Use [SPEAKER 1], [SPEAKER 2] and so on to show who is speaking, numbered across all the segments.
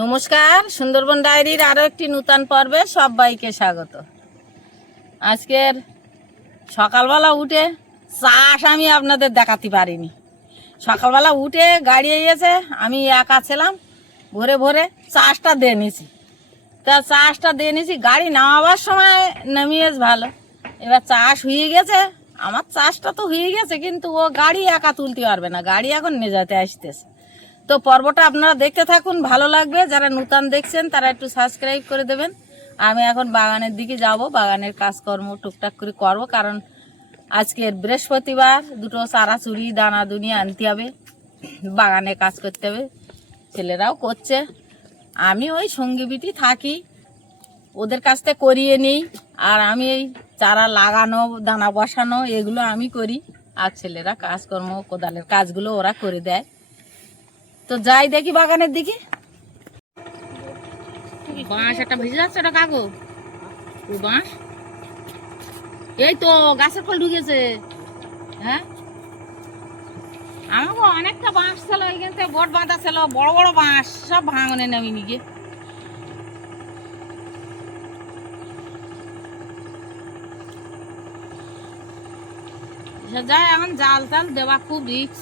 [SPEAKER 1] নমস্কার, সুন্দরবন ডায়েরির আরও একটি নূতন পর্বে সবাইকে স্বাগত। আজকের সকালবেলা উঠে চাষ আমি আপনাদের দেখাতে পারিনি। সকালবেলা উঠে গাড়ি এসে আমি একা ছিলাম, ভোরে ভোরে চাষটা দিয়ে নিছি। তা চাষটা দিয়ে নিছি, গাড়ি নামাবার সময় নামিয়েছ ভালো। এবার চাষ হয়ে গেছে, আমার চাষটা তো হয়ে গেছে, কিন্তু ও গাড়ি একা তুলতে পারবে না, গাড়ি এখন নিয়ে যেতে আসতেছে। তো পর্বটা আপনারা দেখতে থাকুন, ভালো লাগবে। যারা নূতন দেখছেন, তারা একটু সাবস্ক্রাইব করে দেবেন। আমি এখন বাগানের দিকে যাব, বাগানের কাজকর্ম টুকটাক করে করব, কারণ আজকের বৃহস্পতিবার, দুটো চারা চুরি, দানা দুনি আনতে হবে, বাগানে কাজ করতে হবে, ছেলেরাও করছে। আমি ওই সঙ্গী বিটি থাকি, ওদের কাছ থেকে করিয়ে নিই, আর আমি এই চারা লাগানো, দানা বসানো, এগুলো আমি করি, আর ছেলেরা কাজকর্ম, কোদালের কাজগুলো ওরা করে দেয়। তো যাই দেখি বাগানের দিকে। বাঁশ একটা ভেসে যাচ্ছে ওটা কাকু? ও বাঁশ? এই তো, গাছের ফল ঢুকেছে। হ্যাঁ? আমাকে অনেকটা বাঁশ ছিল এইখান থেকে বট বাঁধা ছিল, বড় বড় বাঁশ, সব ভাঙনে নামিনি গিয়ে। যায় এখন জাল টাল দেওয়া খুব রিক্স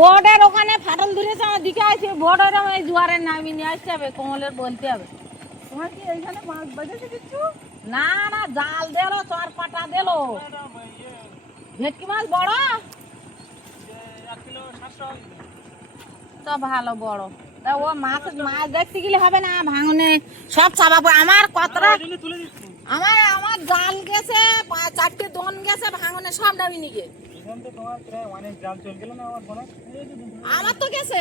[SPEAKER 1] বোর্ডের ওখানে ফাটল ধরেছে আমার দিকে আছে বোর্ডের আমি জোয়ারে নামিয়ে নিয়ে আসতে হবে কোমলের বলতে হবে।
[SPEAKER 2] তোমার কি এইখানে মাছ বাজেছে কিছু
[SPEAKER 1] না না জাল দিলো চর পাটা দিলো। ভেটকি মাছ বড়? তো ভালো বড়। তা ও মাছ মাছ দেখতে গেলে হবে না ভাঙনে সব চাপাবো আমার কতটা আমার আমার জাল গেছে চারটে দন গেছে ভাঙনে সব নামি নিগে
[SPEAKER 3] অনেক জাল চল গেল না আমার
[SPEAKER 1] আমার তো গেছে।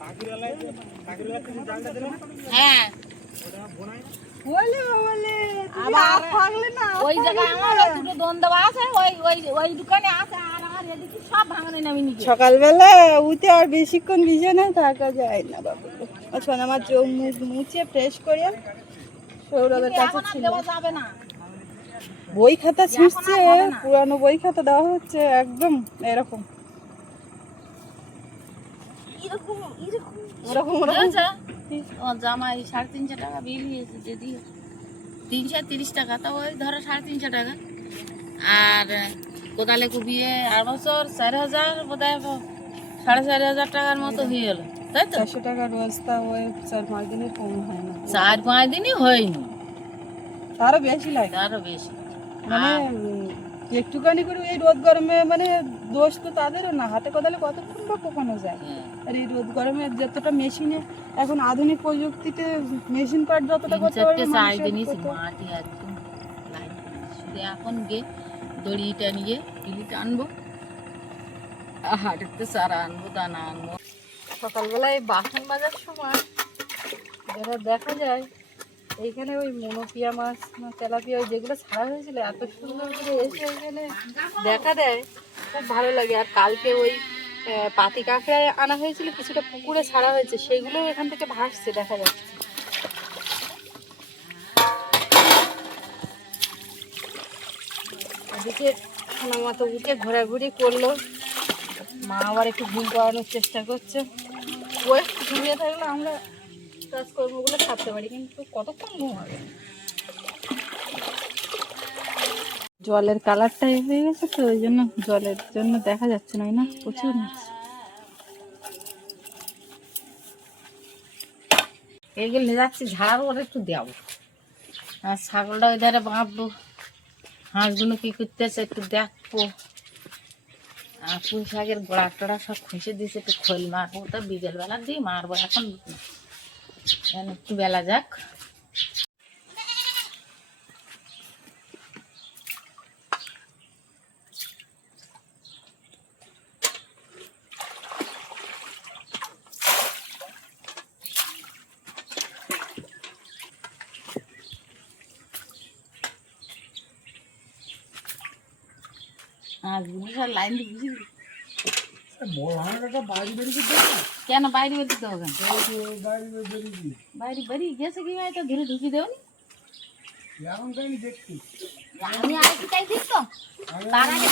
[SPEAKER 3] কাকিরালায় কাকিরালায় তুমি জালটা দিলে না?
[SPEAKER 1] হ্যাঁ।
[SPEAKER 2] বলে বলে তুমি
[SPEAKER 1] আবার
[SPEAKER 2] আর না
[SPEAKER 1] ওই জায়গায় আমার দুটো দন আছে ওই ওই ওই দোকানে আছে আর আমার এদিকে সব ভাঙনে নামি নিগে
[SPEAKER 2] সকালবেলা উঠে আর বেশিক্ষণ থাকা যায় না বাবু। আচ্ছা আমার চোখ মুখ মুছে ফ্রেশ করে সৌরভের কাছে ছিল।
[SPEAKER 1] যাবে না।
[SPEAKER 2] বই খাতা ছিঁড়ছে। পুরানো বই খাতা দেওয়া হচ্ছে একদম এরকম।
[SPEAKER 1] জামাই সাড়ে তিনশো টাকা বিল হয়েছে যদি তিনশো তিরিশ টাকা তো ওই ধরো সাড়ে তিনশো টাকা। আর কোদালে কুবিয়ে আর বছর চার হাজার বোধ সাড়ে চার হাজার টাকার মতো হয়ে গেলো। তাই তো?
[SPEAKER 2] চারশো টাকা ওই চার পাঁচ দিনের কম হয় না।
[SPEAKER 1] চার পাঁচ দিনই হয়নি।
[SPEAKER 2] তারও বেশি লাগে।
[SPEAKER 1] তারও বেশি।
[SPEAKER 2] মানে একটুখানি করে এই রোদ গরমে মানে দোষ তো তাদেরও না হাতে কোদালে কতক্ষণ বা কোপানো যায়। আর এই রোদ গরমে যতটা মেশিনে এখন আধুনিক প্রযুক্তিতে মেশিন পার্ট যতটা করতে
[SPEAKER 1] দিয়ে এখন গিয়ে দড়িটা নিয়ে আনব। হাটের তো চারা আনব দানা আনব। সকালবেলায় বাসন বাজার সময় যারা দেখা যায় এইখানে ওই মনোপিয়া মাছ তেলাপিয়া, ওই যেগুলো ছাড়া হয়েছিল, এত সুন্দর করে এসে এখানে দেখা দেয়। খুব ভালো লাগে। আর কালকে ওই পাতি কাঁকড়ায় আনা হয়েছিল, কিছুটা পুকুরে ছাড়া হয়েছে, সেগুলোও এখান থেকে ভাসছে, দেখা যাচ্ছে। এদিকে মতো উঠে ঘোরাঘুরি করল। মা আবার একটু ঘুম পাড়ানোর চেষ্টা করছে। ও একটু ঘুমিয়ে থাকলে আমরা কাজকর্মগুলো ছাড়তে পারি, কিন্তু কতক্ষণ ঘুম হবে জলের কালারটা হয়ে গেছে তো, ওই জন্য জলের জন্য দেখা যাচ্ছে না না প্রচুর এগুলো যাচ্ছি ঝাড়, ওর একটু দেবো আর ছাগলটা ওই ধারে বাঁধবো। হাঁসগুলো কি করতেছে একটু দেখব। আর পুঁই শাকের গোড়া টোড়া সব খুঁজে দিয়েছে, একটু খোল মারবো। তো বিকেলবেলা দিয়ে মারবো, এখন একটু বেলা যাক। সব লাইন দিয়ে কেন বাইরে বের দিতে হবে? কেন? বাইরে বেরিয়ে গেছে কি ভাই? তো ধরে ঢুকি দেও আমি আর কি চাইছি তো? তার আগে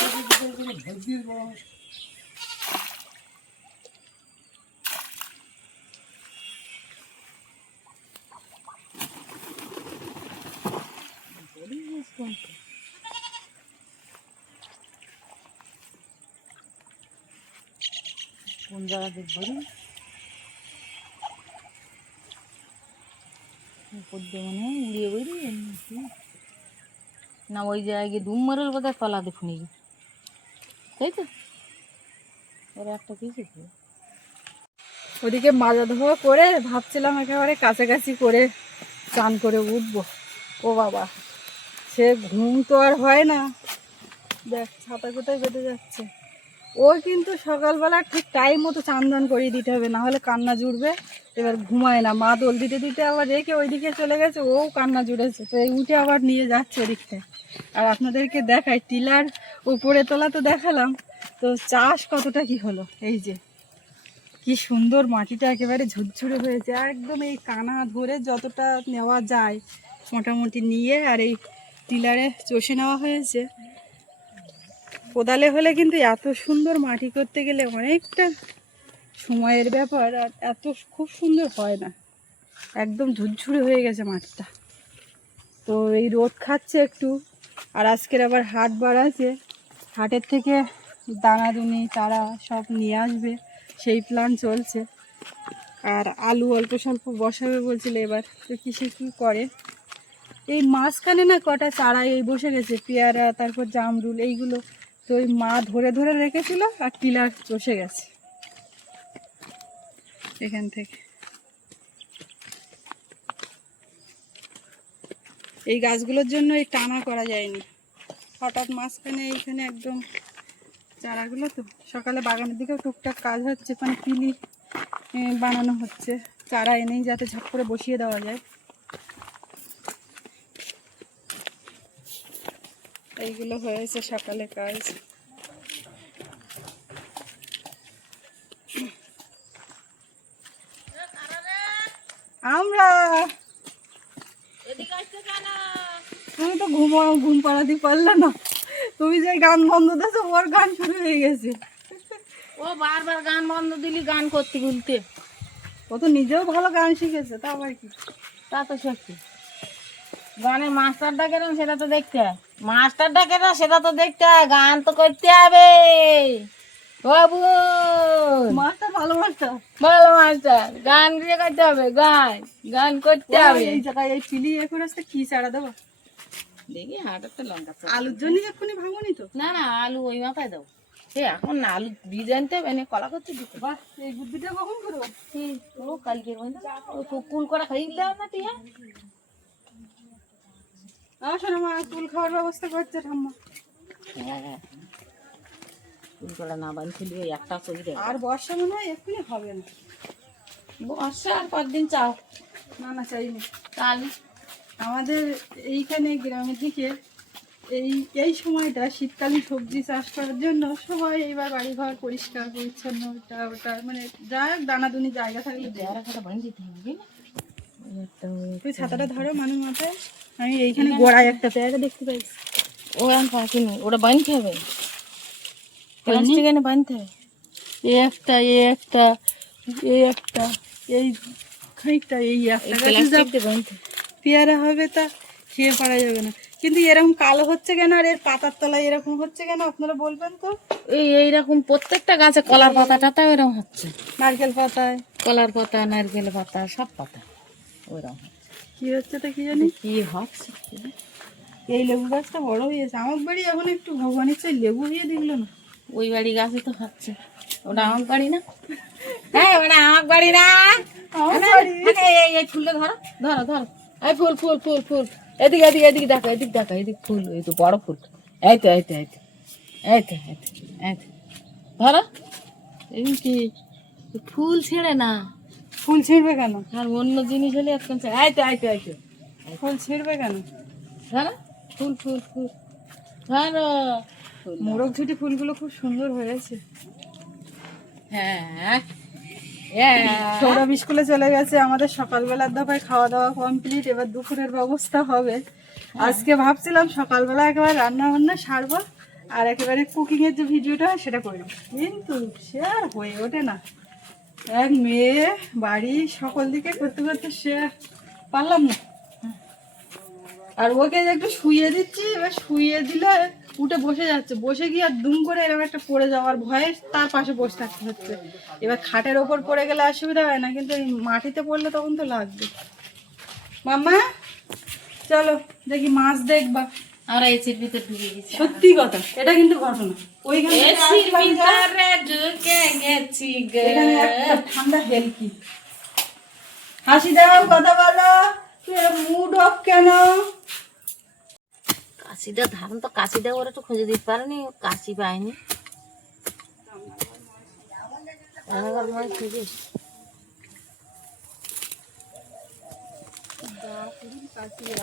[SPEAKER 1] কোন জায়গা দেখব রে? উপর উড়িয়ে বেরিয়ে না, ওই জায়গায় ডুম মারের হয় তলা দেখুন তাই তো? ওরা একটা কিছু
[SPEAKER 2] ওদিকে মাজা ধোয়া করে ভাবছিলাম একেবারে কাছাকাছি করে চান করে উঠবো। ও বাবা, সে ঘুম তো আর হয় না। দেখ, ছাতা কোথায় বেঁধে যাচ্ছে? ও কিন্তু সকালবেলা ঠিক টাইম মতো চান করিয়ে দিতে হবে না হলে কান্না জুড়বে। এবার ঘুমায় না, মা দোল দিতে দিতে আবার রেখে ওইদিকে চলে গেছে, ও কান্না জুড়েছে। তো এই উঠে আবার নিয়ে যাচ্ছে ওদিকটায়। আর আপনাদেরকে দেখাই, টিলার উপরে তোলা তো দেখালাম, তো চাষ কতটা কি হলো? এই যে, কি সুন্দর মাটিটা একেবারে ঝুরঝুরে হয়েছে, একদম এই কানা ধরে যতটা নেওয়া যায়, মোটামুটি নিয়ে আর এই টিলারে চষে নেওয়া হয়েছে। কোদালে হলে কিন্তু এত সুন্দর মাটি করতে গেলে অনেকটা সময়ের ব্যাপার, আর এত খুব সুন্দর হয় না। একদম ঝুরঝুরে হয়ে গেছে মাটিটা। তো এই রোদ খাচ্ছে একটু, আর আজকের আবার হাট বাড়াছে হাটের থেকে দানাদুনি, চারা সব নিয়ে আসবে, সেই প্ল্যান চলছে। আর আলু অল্প স্বল্প বসাবে বলছিল এবার, তো কিসে কী করে? এই মাঝখানে না কটা চারা এই বসে গেছে, পেয়ারা, তারপর জামরুল, এইগুলো তো ওই মা ধরে ধরে রেখেছিল আর টিলার চষে গেছে। এখান থেকে। এই গাছগুলোর জন্য এই টানা করা যায়নি। হঠাৎ মাঝখানে, এইখানে একদম চারাগুলো তো সকালে বাগানের দিকেও টুকটাক কাজ হচ্ছে মানে পিলি বানানো হচ্ছে। চারা এনেই যাতে ঝপ করে বসিয়ে দেওয়া যায়। এইগুলো হয়েছে সকালে কাজ। আমরা তুমি তো ঘুমো ঘুম পাড়াতে পারলে না। তুমি যে গান বন্ধ দিয়েছ ওর গান শুরু হয়ে গেছে।
[SPEAKER 1] ও বারবার গান বন্ধ দিলি গান করতে বলতে
[SPEAKER 2] ও তো নিজেও ভালো গান শিখেছে তা আবার কি?
[SPEAKER 1] তা তো সত্যি। গানের মাস্টারটা কেন সেটা তো দেখতে হয়। মাস্টারটা কেন সেটা তো দেখতে হয় গান তো করতে হবে। বাবু।
[SPEAKER 2] মাছটা ভালো মাছটা
[SPEAKER 1] ভালো মাস্টার গান দিয়ে করতে হবে গান গান করতে হবে।
[SPEAKER 2] এই জায়গায় এই চিলি এ করে আসতে কি চারা দেবো?
[SPEAKER 1] দেখি লঙ্কা
[SPEAKER 2] আলুর জন্য এক্ষুনি ভাঙনি তো।
[SPEAKER 1] না না আলু ওই মাথায় দাও সে এখন না আলু বীজ আনতে হবে এনে কলা করতে দিতে
[SPEAKER 2] বাহ এই বুদ্ধিটা কখন করব
[SPEAKER 1] ও কালকের মধ্যে করা খাই দিলাম না টিয়া
[SPEAKER 2] আসো না মা কুল খাওয়ার ব্যবস্থা করছে ঠাম্মা।
[SPEAKER 1] হ্যাঁ। না ওই একটা
[SPEAKER 2] আর বর্ষা মনে হয় এক্ষুনি হবে না।
[SPEAKER 1] বর্ষা আর কদিন চাও?
[SPEAKER 2] না না চাইনি।
[SPEAKER 1] তাহলে?
[SPEAKER 2] আমাদের এইখানে গ্রামের দিকে এই এই সময়টা শীতকালীন সবজি চাষ করার জন্য সবাই এইবার বাড়ি ঘর পরিষ্কার পরিচ্ছন্ন ওটা ওটা মানে যা হোক দানাদুনি জায়গা থাকলে
[SPEAKER 1] দিতে হবে
[SPEAKER 2] তুই ছাতাটা ধরো মানুষ মাথায়। আমি এইখানে গোড়ায় একটা পেয়ারা দেখতে পাইছি।
[SPEAKER 1] ও এখন পাখিনি ওটা বাঁধতে হবে। প্লাস্টিক এনে বাঁধতে হবে।
[SPEAKER 2] এই একটা এই একটা এই একটা এই খানিকটা এই একটা। পেয়ারা হবে তা খেয়ে পারা যাবে না। কিন্তু এরকম কালো হচ্ছে কেন? আর এর পাতার তলায় এরকম হচ্ছে কেন? আপনারা বলবেন তো।
[SPEAKER 1] এই এইরকম প্রত্যেকটা গাছে কলার পাতা টাতা এরকম হচ্ছে।
[SPEAKER 2] নারকেল পাতায়।
[SPEAKER 1] কলার পাতা নারকেল পাতা সব পাতা ওইরকম।
[SPEAKER 2] কি হচ্ছে তা কি জানি?
[SPEAKER 1] কি হচ্ছে
[SPEAKER 2] এই লেবু গাছটা বড় হয়েছে আমার বাড়ি এখন একটু ভগবানের লেবু হয়ে দেখল না।
[SPEAKER 1] ওই বাড়ি গাছে তো হচ্ছে। ওটা আমার বাড়ি না? হ্যাঁ ওটা আমার বাড়ি না?
[SPEAKER 2] আমার
[SPEAKER 1] না,
[SPEAKER 2] বাড়ি।
[SPEAKER 1] না, এই এই- এই ধরো ধরো ধরো। এই ফুল ফুল ফুল ফুল। এদিকে এদিকে এদিকে দেখো এদিকে দেখো এদিকে ফুল এই তো বড় ফুল। এই তো এই তো এই তো এই তো এই তো এই তো। ধরো। এই কি? ফুল ছেড়ে না।
[SPEAKER 2] ফুল ছিঁড়বে কেন?
[SPEAKER 1] আর অন্য জিনিস হলে ছেড়ে এই তো এই তো
[SPEAKER 2] ফুল ছিঁড়বে কেন?
[SPEAKER 1] ধরো ফুল ফুল ফুল। ধরো
[SPEAKER 2] মোরগ ঝুটি ফুলগুলো খুব সুন্দর হয়েছে।
[SPEAKER 1] হ্যাঁ। হ্যাঁ।
[SPEAKER 2] সৌরভ স্কুলে চলে গেছে আমাদের সকালবেলার দফায় খাওয়া দাওয়া কমপ্লিট এবার দুপুরের ব্যবস্থা হবে। আজকে ভাবছিলাম সকালবেলা একেবারে রান্না বান্না সারবো আর একেবারে কুকিং এর যে ভিডিওটা সেটা করব কিন্তু সে আর হয়ে ওঠে না। এক মেয়ে, বাড়ি, সকল দিকে করতে করতে সে পারলাম না। আর ওকে একটু শুইয়ে দিচ্ছি, এবার শুইয়ে দিলে উঠে বসে যাচ্ছে। বসে গিয়ে আর দুম করে এরকম একটা পড়ে যাওয়ার ভয়ে তার পাশে বসে থাকতে হচ্ছে। এবার খাটের ওপর পড়ে গেলে অসুবিধা হয় না, কিন্তু মাটিতে পড়লে তখন তো লাগবে। মাম্মা, চলো দেখি মাছ দেখবা।
[SPEAKER 1] আমরা এসির ভিতর ঢুকে গেছি।
[SPEAKER 2] সত্যি কথা এটা কিন্তু ঘটনা। ওইখানে
[SPEAKER 1] এসির ভিতরে ঢুকে গেছি গো।
[SPEAKER 2] এখানে একটা ঠান্ডা হেলকি হাসি দাও কথা বলো মুড অফ কেন?
[SPEAKER 1] কাশিটা ধারণ তো কাশিটা ওরা তো খুঁজে দিতে পারেনি কাশি পায়নি। সময়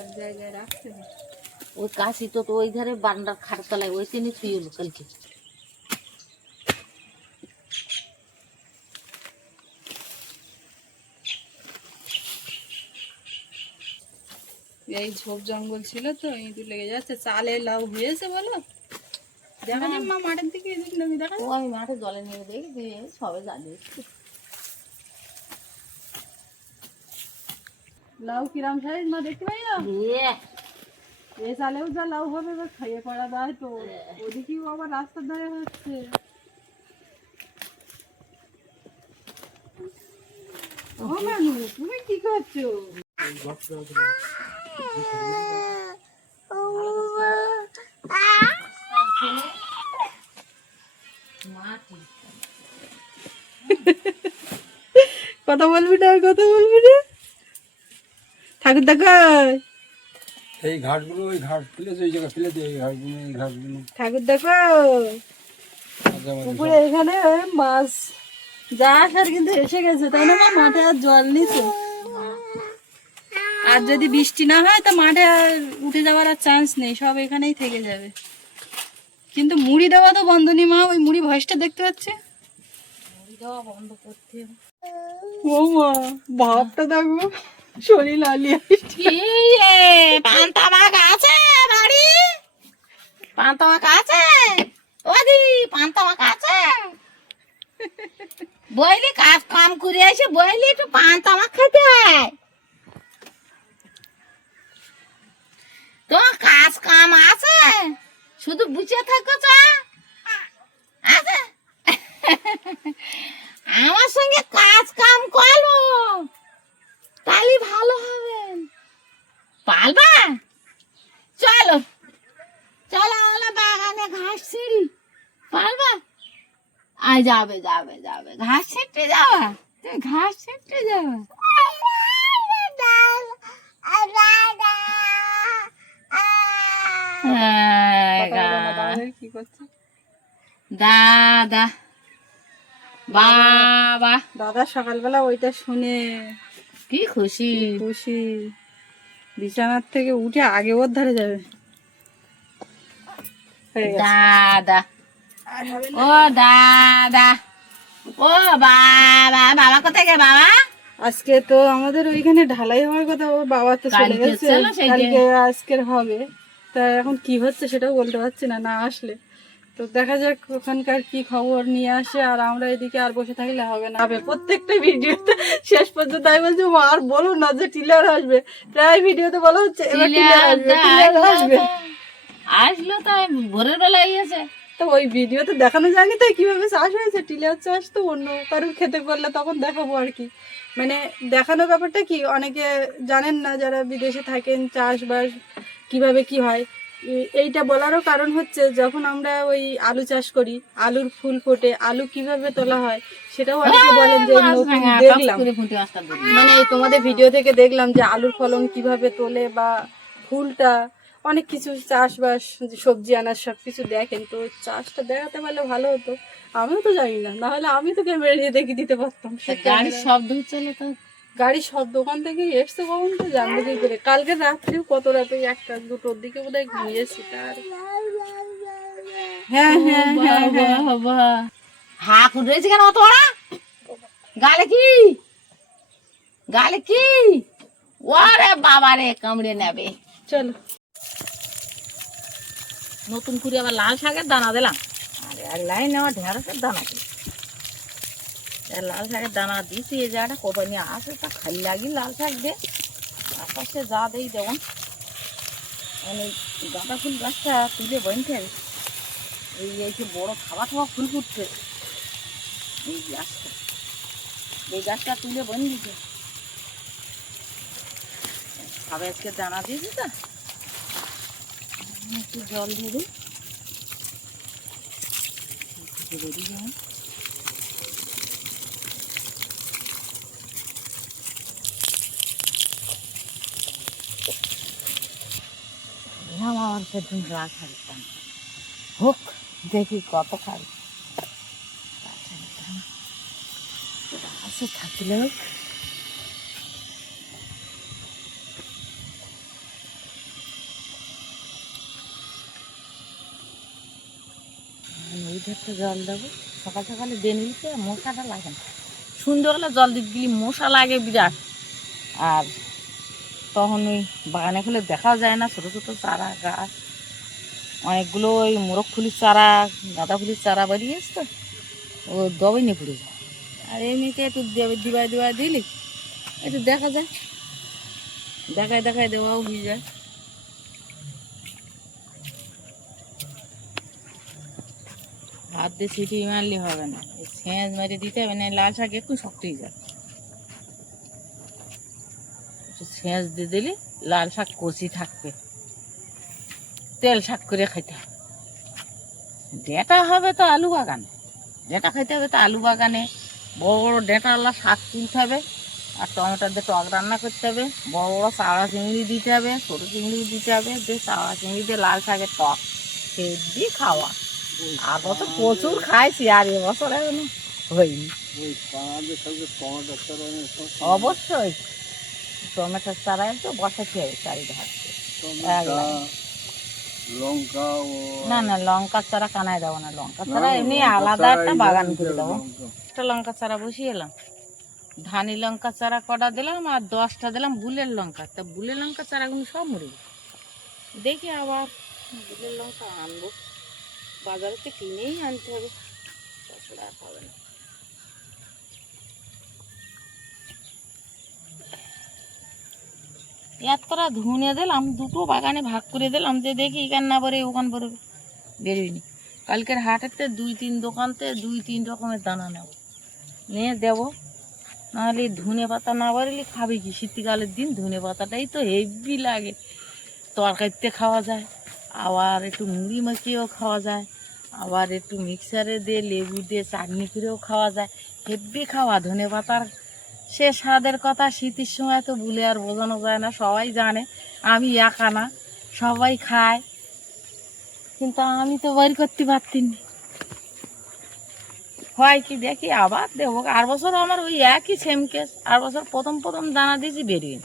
[SPEAKER 2] এক জায়গায় রাখতে হবে।
[SPEAKER 1] ওই কাশি তো ওই ধারে বারান্দার খাটের তলায় ওই তিনি শুয়ে এলো কালকে।
[SPEAKER 2] এই ঝোপ জঙ্গল ছিল তো ইঁদুর লেগে যাচ্ছে চালে লাউ হয়েছে বলো? দেখা মা মাঠের দিকে এদিক নামি দেখা
[SPEAKER 1] ও আমি মাঠে জলে নেমে দেখি দিয়ে সবে জ্বালিয়ে
[SPEAKER 2] লাউ কিরাম সাইজ মা দেখতে পাই না?
[SPEAKER 1] দিয়ে
[SPEAKER 2] এ চালেও যা লাউ হবে, এবার খাইয়ে পড়া দেয় তো। ওদিকেও আবার রাস্তার ধারে হচ্ছে। তুমি কি করছ? কথা বলবি না, কথা বলবি না। ঠাকুর দেখায়
[SPEAKER 3] এই ঘাটগুলো ওই ঘাট ফেলেছে ওই জায়গায় ফেলে দিয়ে এই ঘাটগুলো এই ঘাটগুলো
[SPEAKER 2] ঠাকুর দেখো। পুকুরে এখানে মাছ যা আসার কিন্তু এসে গেছে তাই না মাঠে আর জল নিচ্ছে আর যদি বৃষ্টি না হয় তো মাঠে আর উঠে যাওয়ার আর চান্স নেই সব এখানেই থেকে যাবে। কিন্তু মুড়ি দেওয়া তো বন্ধ নেই মা ওই মুড়ি ভয়েসটা দেখতে পাচ্ছে?
[SPEAKER 1] মুড়ি দেওয়া বন্ধ করতে।
[SPEAKER 2] ও মা ভাবটা দেখো। শরীর আলিয়া
[SPEAKER 1] পান্তা মাছ আছে বাড়ি? পান্তা মাছ আছে? ওদি পান্তা মাছ আছে? বইলি কাজ কাম করে এসে বইলি একটু পান্তা মাছ খেতে হয় তোমার কাজ কাম আছে? শুধু বুঝে থাকো চা আমার সঙ্গে কাজ কাম করো। তাহলে ভালো হবে। পালবা চলো। চলো আমরা বাগানে ঘাস ছিঁড়ি। পারবা? আয় যাবে যাবে যাবে। ঘাস ছিঁড়তে যাওয়া তুমি ঘাস ছিঁড়তে
[SPEAKER 2] করছে?
[SPEAKER 1] দাদা বাবা।
[SPEAKER 2] দাদা সকালবেলা ওইটা শুনে
[SPEAKER 1] কি খুশি?
[SPEAKER 2] খুশি? বিছানার থেকে উঠে আগে ওর ধারে যাবে।
[SPEAKER 1] দাদা। ও দাদা। ও বাবা বাবা কোথায় গে বাবা?
[SPEAKER 2] আজকে তো আমাদের ওইখানে ঢালাই হওয়ার কথা ওর বাবা তো চলে গেছে। কালকে আজকের হবে। তা এখন কি হচ্ছে সেটাও বলতে পারছি না না আসলে। তো দেখা যাক ওখানকার কি খবর নিয়ে আসে আর আমরা এদিকে আর বসে থাকলে হবে না। হবে প্রত্যেকটা ভিডিওতে শেষ পর্যন্ত আমি বলছি আর বলো না যে টিলার আসবে। প্রায় ভিডিওতে বলা হচ্ছে এবার টিলার আসবে টিলার আসবে।
[SPEAKER 1] আসলো তাই ভোরের বেলায় গেছে
[SPEAKER 2] তো ওই ভিডিওতে দেখানো যায়নি তাই কীভাবে চাষ হয়েছে? টিলার চাষ তো অন্য কারোর খেতে পারলে তখন দেখাবো আর কি। মানে দেখানোর ব্যাপারটা কি অনেকে জানেন না যারা বিদেশে থাকেন চাষবাস কীভাবে কি হয়। এইটা বলারও কারণ হচ্ছে যখন আমরা ওই আলু চাষ করি আলুর ফুল ফোটে আলু কীভাবে তোলা হয় সেটাও অনেকে বলেন যে দেখলাম। মানে তোমাদের ভিডিও থেকে দেখলাম যে আলুর ফলন কীভাবে তোলে বা ফুলটা অনেক কিছু চাষবাস সবজি আনার সব কিছু দেখেন তো চাষটা দেখাতে পারলে ভালো হতো। আমিও তো জানি না না হলে আমি তো ক্যামেরা নিয়ে দেখিয়ে দিতে পারতাম। সে
[SPEAKER 1] গাড়ির
[SPEAKER 2] camera-
[SPEAKER 1] শব্দ হচ্ছে তো?
[SPEAKER 2] গাড়ি সব দোকান থেকে এসছে কখন তো জানব কি করে? কালকে রাত্রে কত রাতে একটা দুটোর দিকে বোধ হয় ঘুমিয়েছি তার। হ্যাঁ হ্যাঁ হ্যাঁ হ্যাঁ।
[SPEAKER 1] হাঁক রয়েছে কেন অত গালে কি? গালে কি? ওরে বাবা রে কামড়ে নেবে।
[SPEAKER 2] চলো।
[SPEAKER 1] নতুন করে আবার লাল শাকের দানা দিলাম। আর এক লাইন আমার ঢেঁড়সের দানা আর লাল শাকের দানা দিছি এই জায়গাটা কোপাই নিয়ে আসে তা খালি লাগি লাল শাক দিয়ে আশপাশে যা দেই যেমন মানে গাঁদা ফুল গাছটা তুলে বনছেন এই এই যে বড় খাওয়া খাওয়া ফুল ফুটছে এই গাছটা এই গাছটা তুলে বন দিছে খাবে আজকে দানা দিয়েছি তো একটু জল দিয়ে দিই রেডি যেমন দিলাম আমার লাল শাড়ির হোক, দেখি কত খাই আছে থাকলে হোক ওই ধারটা জল দেবো। সকাল সকালে দিয়ে নিতে মশাটা লাগে না। সন্ধ্যেবেলা জল দিতে গেলে মশা লাগে বিরাট। আর তখন ওই বাগানে খুলে দেখাও যায় না, ছোটো ছোটো চারা, গাছ। অনেকগুলো ওই মোরগ ফুলির চারা, গাঁদা ফুলির চারা বেরিয়েছে তো ও দবে নিয়ে পড়ে যায়। আর এমনিতে একটু দেবে দিবাই দিবাই দিলি, একটু দেখা যায়। দেখায় দেখায় দেওয়াও হয়ে যায়। হাত দিয়ে সিটি মারলে হবে না। এই সেঁচ মেরে দিতে হবে না লাল শাক একটু শক্ত হয়ে যাবে। একটু সেঁচ দিয়ে দিলে লাল শাক কচি থাকবে। তেল শাক করে খাইতে হবে। ডেটা হবে তো আলু বাগানে। ডেটা খাইতে হবে তো আলু বাগানে। বড় বড় ডেটাওয়ালা শাক তুলতে হবে। আর টমেটো দিয়ে টক রান্না করতে হবে। বড় বড় চাওড়া চিংড়ি দিতে হবে ছোটো চিংড়ি দিতে হবে। দিয়ে চাওড়া চিংড়ি দিয়ে লাল শাকের টক হেভি খাওয়া। আগে তো প্রচুর খাইছি আর এবছর এখন হয়নি।
[SPEAKER 3] সঙ্গে টমেটো চারা
[SPEAKER 1] টমেটোর চারায় তো হবে চারিধার
[SPEAKER 3] লঙ্কা
[SPEAKER 1] না না লঙ্কার চারা কানায় দেবো না। লঙ্কার চারা এমনি আলাদা একটা বাগান করে দেবো।
[SPEAKER 3] লঙ্কা।
[SPEAKER 1] একটা লঙ্কা চারা বসিয়ে এলাম। ধানি লঙ্কা চারা কটা দিলাম আর দশটা দিলাম বুলের লঙ্কা। তা বুলের লঙ্কা চারাগুলো সব মরে দেখি আবার বুলের লঙ্কা আনব। বাজারেতে কিনেই আনতে হবে। তাছাড়া আর হবে না। এতটা ধুনে দিলাম, দুটো বাগানে ভাগ করে দিলাম, যে দেখি এখান না পরে ওখান পরে বেরোয়নি। কালকের হাটেতে দুই তিন দোকানতে দুই তিন রকমের দানা নেব। নিয়ে দেব। নাহলে ধনে পাতা না বাড়লে খাবে কি? শীতকালের দিন ধনে পাতাটাই তো হেভি লাগে। তরকারিতে খাওয়া যায়, আবার একটু মুড়ি মাখিয়েও খাওয়া যায়, আবার একটু মিক্সারে দিয়ে লেবু দিয়ে চাটনি করেও খাওয়া যায়। হেভি খাওয়া ধনে পাতার সে স্বাদের কথা শীতের সময় তো ভুলে আর বোঝানো যায় না, সবাই জানে। আমি একা না, সবাই খায়। কিন্তু আমি তো বের করতে পারতিনি। হয় কি দেখি, আবার দেবো। আর বছর আমার ওই একই সেম কেস আর বছর প্রথম প্রথম দানা দিয়েছি, বেরিয়ে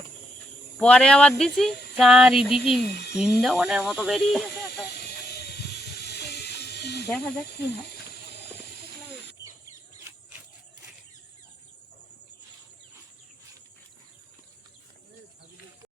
[SPEAKER 1] পরে আবার দিছি চারিদিকে বৃন্দাবনের মতো বেরিয়ে গেছে। দেখা যাক কি হয়।